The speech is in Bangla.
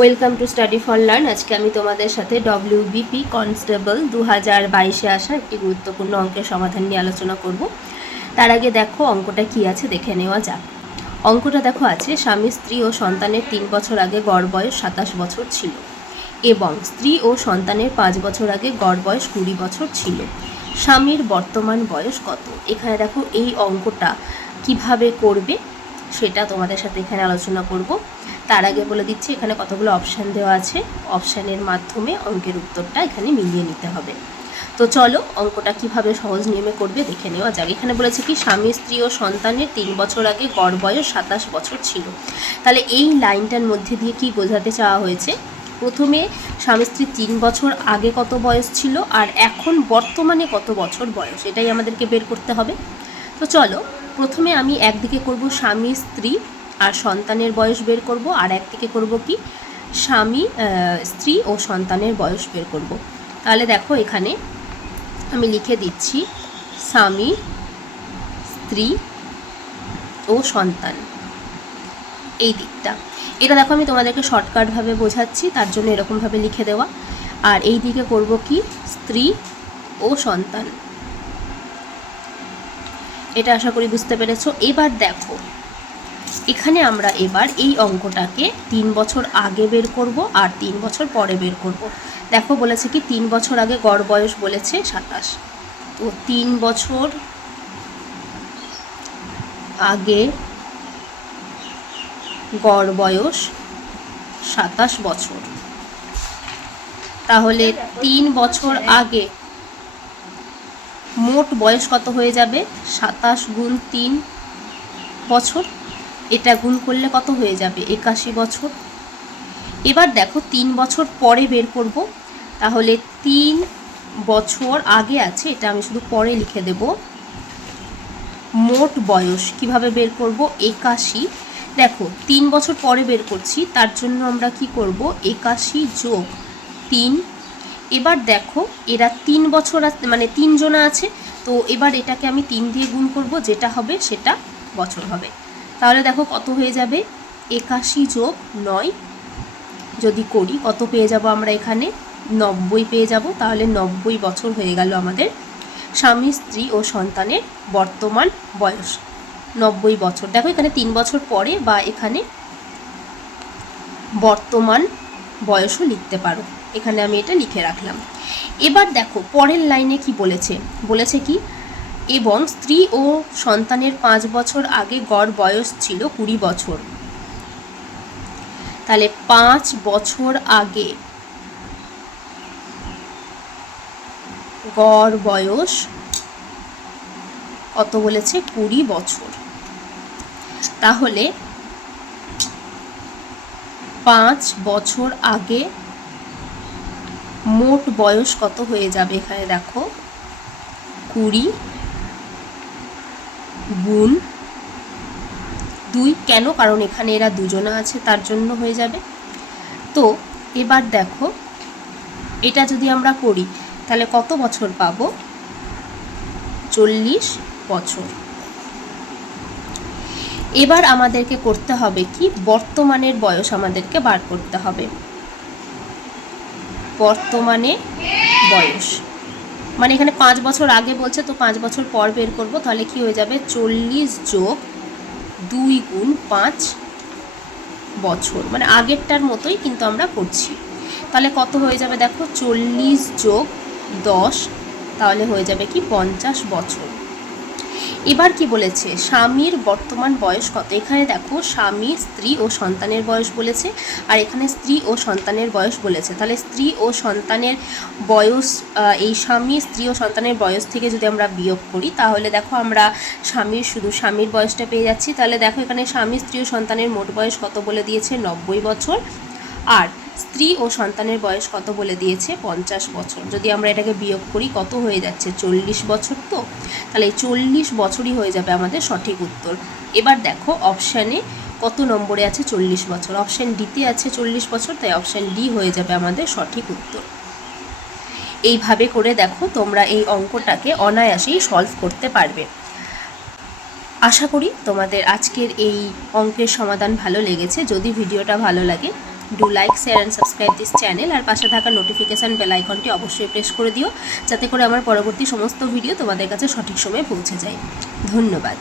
Welcome to study for learn আজকে আমি তোমাদের সাথে ডব্লিউ ডব্লিউবিপি কনস্টেবল দু হাজার বাইশে আসা একটি গুরুত্বপূর্ণ অঙ্কের সমাধান নিয়ে আলোচনা করব। তার আগে দেখো অঙ্কটা কি আছে, দেখে নেওয়া যাক। অঙ্কটা দেখো আছে, স্বামী, স্ত্রী ও সন্তানের তিন বছর আগে গড় বয়স সাতাশ বছর ছিল এবং স্ত্রী ও সন্তানের পাঁচ বছর আগে গড় বয়স কুড়ি বছর ছিল। স্বামীর বর্তমান বয়স কত? এখানে দেখো এই অঙ্কটা কীভাবে করবে? সেটা তোমাদের সাথে এখানে আলোচনা করব। তার আগে বলে দিচ্ছি, এখানে কতগুলো অপশান দেওয়া আছে। অপশানের মাধ্যমে অঙ্কের উত্তরটা এখানে মিলিয়ে নিতে হবে। তো চলো, অঙ্কটা কীভাবে সহজ নিয়মে করবে দেখে নেওয়া যাক। এখানে বলেছে কি, স্বামী, স্ত্রী ও সন্তানের তিন বছর আগে গড় বয়স সাতাশ বছর ছিল। তাহলে এই লাইনটার মধ্যে দিয়ে কি বোঝাতে চাওয়া হয়েছে? প্রথমে, স্বামী, স্ত্রী তিন বছর আগে কত বয়স ছিল আর এখন বর্তমানে কত বছর বয়স? এটাই আমাদেরকে বের করতে হবে। তো চলো প্রথমে আমি একদিকে করব স্বামী, স্ত্রী আর সন্তানের বয়স বের করব আর একদিকে করব কি? স্বামী স্ত্রী ও সন্তানের বয়স বের করব। তাহলে দেখো এখানে আমি লিখে দিচ্ছি স্বামী, স্ত্রী ও সন্তান। এই দিকটা। এটা দেখো আমি তোমাদেরকে শর্টকাটভাবে বোঝাচ্ছি, তার জন্য এরকমভাবে লিখে দেওয়া। আর এই দিকে করব কি? স্ত্রী ও সন্তান। এটা আশা করি বুঝতে পেরেছ। এবার দেখো, এখানে আমরা এবার এই অঙ্কটাকে তিন বছর আগে বের করব আর তিন বছর পরে বের করব। দেখো বলেছে কি, তিন বছর আগে গড় বয়স বলেছে সাতাশ। তো তিন বছর আগে গড় বয়স সাতাশ বছর। তাহলে তিন বছর আগে মোট বয়স কত হয়ে যাবে? সাতাশ গুণ তিন বছর। এটা গুণ করলে কত হয়ে যাবে? একাশি বছর। এবার দেখো, তিন বছর পরে বের করব। তাহলে তিন বছর আগে আছে, এটা আমি শুধু পরে লিখে দেব। মোট বয়স কীভাবে বের করব? একাশি। দেখো, তিন বছর পরে বের করছি, তার জন্য আমরা কি করব? একাশি যোগ তিন এবার দেখো, এরা তিন বছর মানে তিনজনা আছে, তো এবার এটাকে আমি তিন দিয়ে গুণ করব, যেটা হবে সেটা বছর হবে। তাহলে দেখো কত হয়ে যাবে? একাশি যোগ নয় যদি করি, কত পেয়ে যাব আমরা এখানে? নব্বই পেয়ে যাব, তাহলে নব্বই বছর হয়ে গেল আমাদের স্বামী, স্ত্রী ও সন্তানের বর্তমান বয়স। নব্বই বছর। দেখো এখানে তিন বছর পরে বা এখানে বর্তমান বয়সও লিখতে পারো। এখানে আমি এটা লিখে রাখলাম। এবার দেখো, পরের লাইনে কি বলেছে? বলেছে কি, এবং স্ত্রী ও সন্তানের পাঁচ বছর আগে গড় বয়স ছিল কুড়ি বছর। তাহলে পাঁচ বছর আগে গড় বয়স কত বলেছে? কুড়ি বছর। তাহলে পাঁচ বছর আগে মোট বয়স কত হয়ে যাবে এখানে দেখো? কুড়ি গুণ দুই। কেন? কারণ এখানে এরা দুজনা আছে, তার জন্য হয়ে যাবে। তো এবার দেখো, এটা যদি আমরা করি তাহলে কত বছর পাবো? চল্লিশ বছর। এবার আমাদেরকে করতে হবে কি? বর্তমানের বয়স আমাদেরকে বার করতে হবে। বর্তমানে বয়স। মানে এখানে পাঁচ বছর আগে বলছে, তো পাঁচ বছর পর বের করব, তাহলে কি হয়ে যাবে? চল্লিশ যোগ দুই গুণ পাঁচ বছর। মানে আগেরটার মতোই কিন্তু আমরা করছি। তাহলে কত হয়ে যাবে দেখো? চল্লিশ যোগ দশ, তাহলে হয়ে যাবে কি? পঞ্চাশ বছর। এবার কি বলেছে? স্বামীর বর্তমান বয়স কত? এখানে দেখো, স্বামী, স্ত্রী ও সন্তানের বয়স বলেছে। আর এখানে স্ত্রী ও সন্তানের বয়স বলেছে। তাহলে স্ত্রী ও সন্তানের বয়স এই স্বামী, স্ত্রী ও সন্তানের বয়স থেকে যদি আমরা বিয়োগ করি, তাহলে দেখো আমরা স্বামীর, শুধু স্বামীর বয়সটা পেয়ে যাচ্ছি। তাহলে দেখো এখানে স্বামী, স্ত্রী ও সন্তানের মোট বয়স কত বলে দিয়েছে? নব্বই বছর। আর স্ত্রী ও সন্তানের বয়স কত বলে দিয়েছে? পঞ্চাশ বছর। যদি আমরা এটাকে বিয়োগ করি, কত হয়ে যাচ্ছে? চল্লিশ বছর তো? তাহলে চল্লিশ বছরই হয়ে যাবে আমাদের সঠিক উত্তর। এবার দেখো অপশানে কত নম্বরে আছে চল্লিশ বছর? অপশান ডিতে আছে চল্লিশ বছর, তাই অপশান ডি হয়ে যাবে আমাদের সঠিক উত্তর। এইভাবে করে দেখো, তোমরা এই অঙ্কটাকে অনায়াসেই সলভ করতে পারবে। আশা করি তোমাদের আজকের এই অঙ্কের সমাধান ভালো লেগেছে। যদি ভিডিওটা ভালো লাগে do like share and subscribe this channel আর পাশে থাকা নোটিফিকেশান বেল আইকনটি অবশ্যই প্রেস করে দিও, যাতে করে আমার পরবর্তী সমস্ত ভিডিও তোমাদের কাছে সঠিক সময়ে পৌঁছে যায়। ধন্যবাদ।